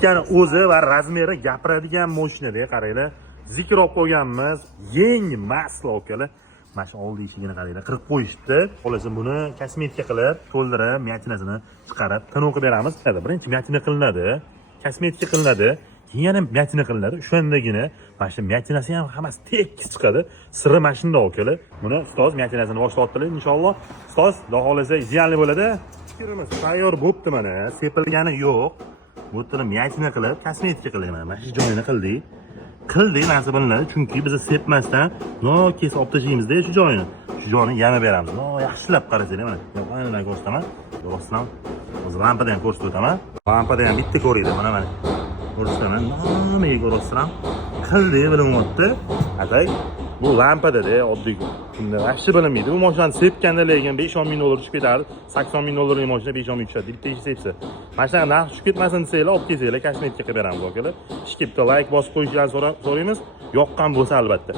Diskani o'zi va razmeri gapiradigan mashinada qaranglar. Zikr olib qo'yganmiz. Yangi masla okalar. Mana shu oldi eshigini qaranglar, qirib qo'yishdi. Xolasa buni kosmetika qilib, to'ldirib, myatinasini chiqarib, tin o'qib beramiz. Birinchi myatina qilinadi, kosmetika qilinadi, keyin yana myatina qilinadi. O'shandagina mana shu myatinasi ham hammasi tekis chiqadi. Sirri mana shunda okalar. Buni ustoz myatinasini boshlatdilar inshaalloh. Ustoz, xudo xolasa idealni bo'ladi. Fikrimiz tayyor bo'pti mana. Sepilgani yo'q. Bu yerda myatina qilib, kosmetika qilaman. Mana shu joyini qildik. Qildik narsa bilinadi, chunki biz sepmasdan kesib olib tashlaymiz-da shu joyini. Shu joyini yamab beramiz. Yaxshilab qarasanglar mana. Aynan ko'rsataman. Ko'rsataman. O'zi lampada ham ko'rsatib o'taman. Lampada ham bitta ko'raydi mana. Ko'rsataman. Nimaga ko'rsatsam? Qildik bilinyapti. Atay bu lampada-da oddiy. Shunda yaxshi bilinmaydi. Bu mashinani sepganda lekin 5-10 ming dollar tushib ketadi. 80 ming dollarlik mashina 5-10 ming tushadi. Bitta ish sepsa. Mashina narx tushib ketmasin desanglar, olib kelsanglar, kosmetika qilib beramiz okalar. Ishga bitta like bosib qo'yishingizni so'raymiz. Yoqqan bo'lsa albatta.